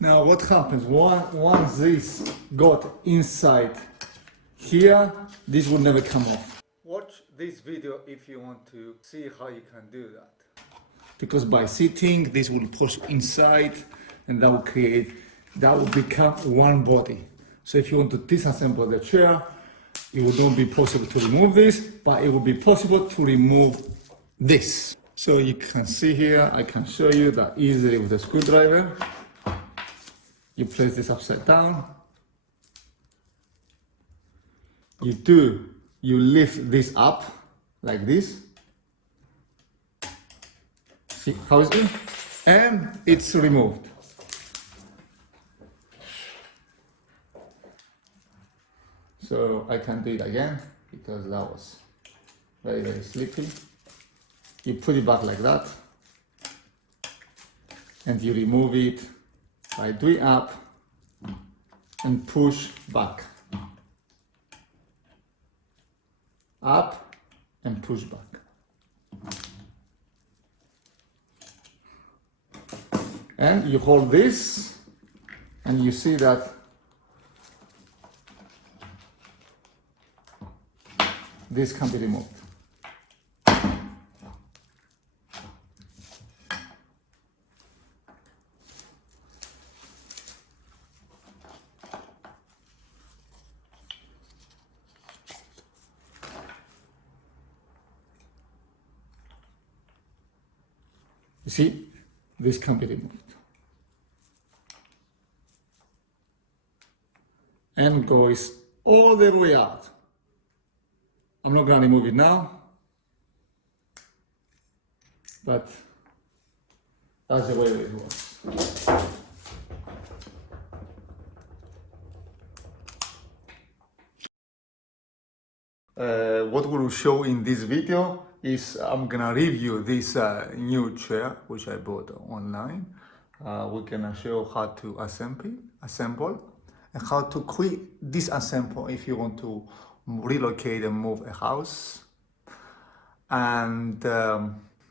Now what happens once this got inside here, this will never come off. Watch this video if you want to see how you can do that. Because by sitting, this will push inside and that will become one body. So if you want to disassemble the chair, it will not be possible to remove this, but it will be possible to remove this. So you can see here, I can show you that easily with a screwdriver. You place this upside down. You lift this up like this. See how is it? And it's removed. So I can do it again because that was very, very slippery. You put it back like that and you remove it by doing up and push back. Up and push back. And you hold this and you see that this can be removed. You see, this can be removed. And goes all the way out. I'm not going to remove it now, but that's the way it works. What we will show in this video is I'm gonna review this new chair which I bought online. We're gonna show how to assemble and how to quick disassemble if you want to relocate and move a house. And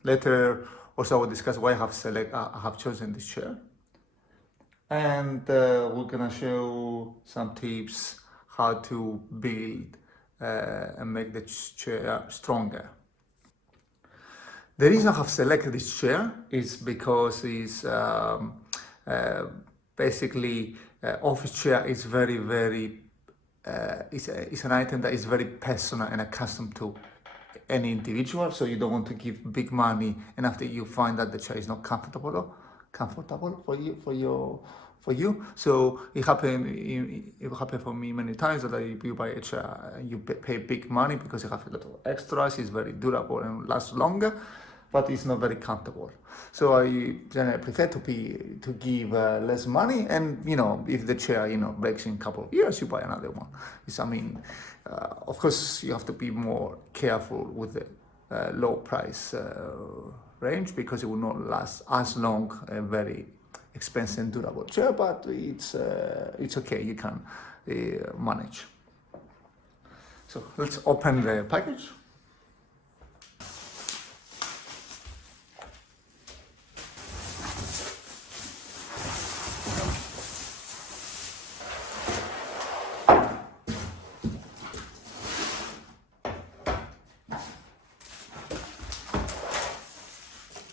later also I will discuss why I have chosen this chair. And we're gonna show some tips how to build and make the chair stronger. The reason I have selected this chair is because it's basically office chair is very it's an item that is very personal and accustomed to any individual. So you don't want to give big money and after you find that the chair is not comfortable for you. So it happened for me many times that if you buy a chair, you pay big money because you have a lot of extras. It's very durable and lasts longer, but it's not very comfortable. So I generally prefer to give less money, and if the chair breaks in a couple of years, you buy another one. Of course you have to be more careful with the low price range because it will not last as long. A very expensive and durable chair, but it's okay. You can manage. So let's open the package.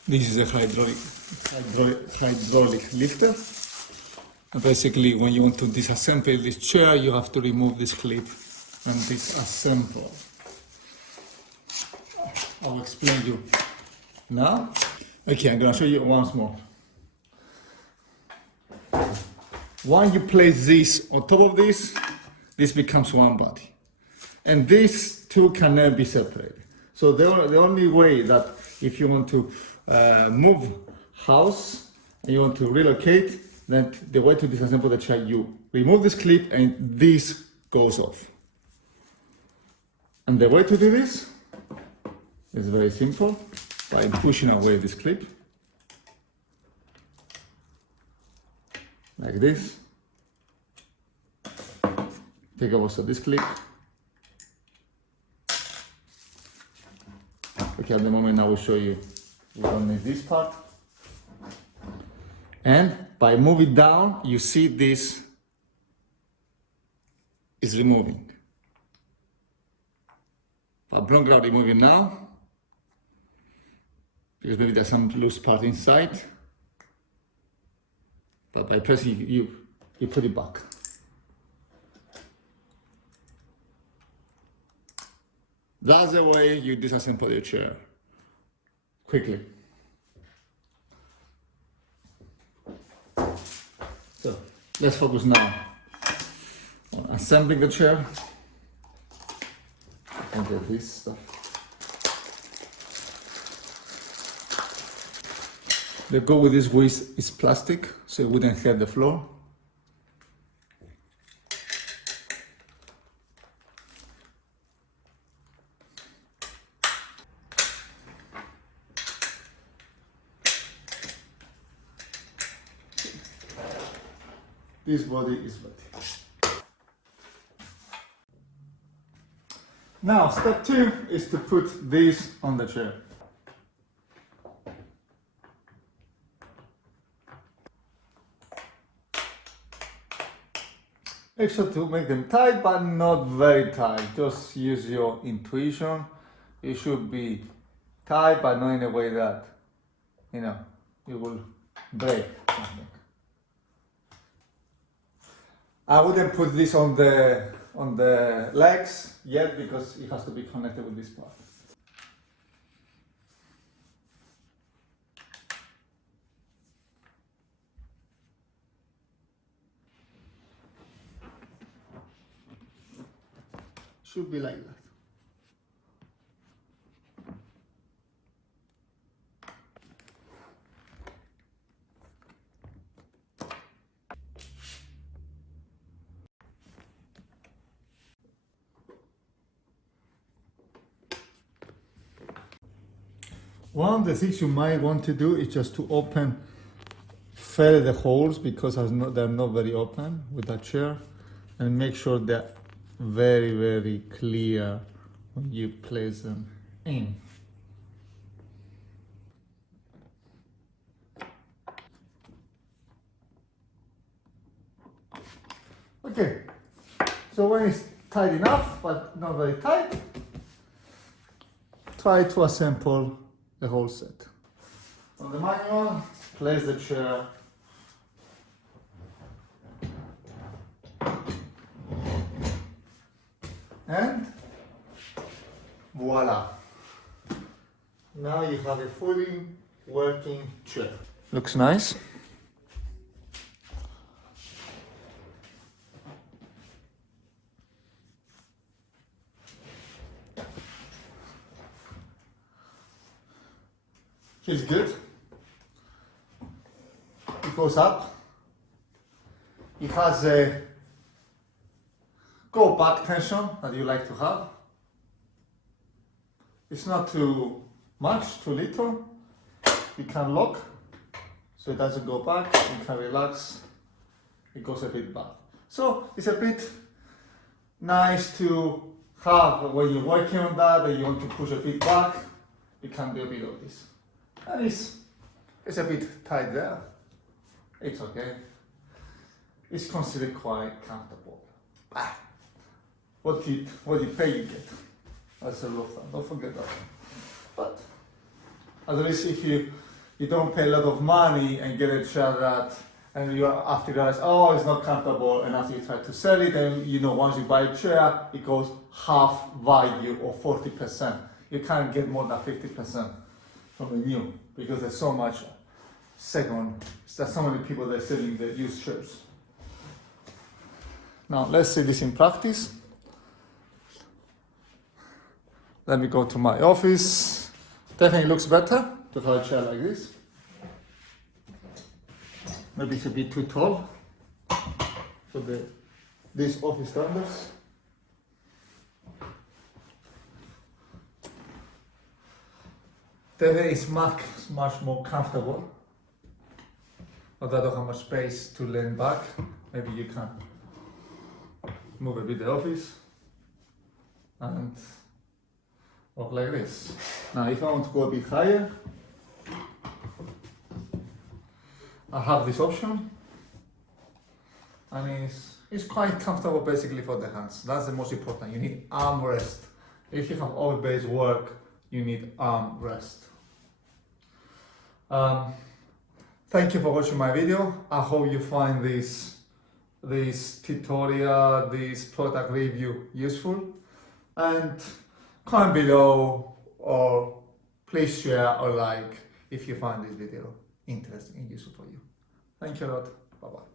This is a hydraulic lifter. And basically, when you want to disassemble this chair, you have to remove this clip and disassemble. I'll explain you now. Okay, I'm gonna show you once more. When you place this on top of this, this becomes one body. And these two can never be separated. So the only way that if you want to move house and you want to relocate, then the way to disassemble the chair, you remove this clip and this goes off. And the way to do this is very simple, by pushing away this clip like this. Take also this clip. Okay, at the moment I will show you. We don't need this part. And by moving down, you see this is removing. I'm not going to remove it now, because maybe there's some loose part inside. But by pressing, you put it back. That's the way you disassemble your chair quickly. So let's focus now on assembling the chair and get this stuff. The goal with this waist is plastic, so it wouldn't hit the floor. This body is ready. Now, step 2 is to put this on the chair. Make sure to make them tight, but not very tight. Just use your intuition. It should be tight, but not in a way that, you will break something. I wouldn't put this on the legs yet because it has to be connected with this part. Should be like that. One of the things you might want to do is just to open further the holes because they're not very open with that chair, and make sure they're very, very clear when you place them in. Okay, so when it's tight enough, but not very tight, try to assemble the whole set. On the manual, place the chair and voila! Now you have a fully working chair. Looks nice. Feels good. It goes up. It has a go back tension that you like to have. It's not too much, too little. You can lock, so it doesn't go back. You can relax. It goes a bit back. So it's a bit nice to have when you're working on that and you want to push a bit back. You can do a bit of this. And it's a bit tight there. It's okay. It's considered quite comfortable. What you pay, you get. That's a rule of thumb. Don't forget that. But at least if you don't pay a lot of money and get a chair that, and you after you realize, oh, it's not comfortable, and after you try to sell it, then once you buy a chair, it goes half value or 40%. You can't get more than 50%. From the new, because there's so much there's so many people that are selling the used chairs. Now let's see this in practice. Let me go to my office. Definitely looks better to have a chair like this. Maybe it's a bit too tall for these office standards. Today is much more comfortable. Although I don't have much space to lean back, maybe you can move a bit the office and walk like this. Now if I want to go a bit higher, I have this option, and it's quite comfortable basically for the hands. That's the most important. You need armrest. If you have over-based work, you need armrest. Thank you for watching my video. I hope you find this tutorial, this product review useful, and comment below or please share or like if you find this video interesting and useful for you. Thank you a lot. Bye bye.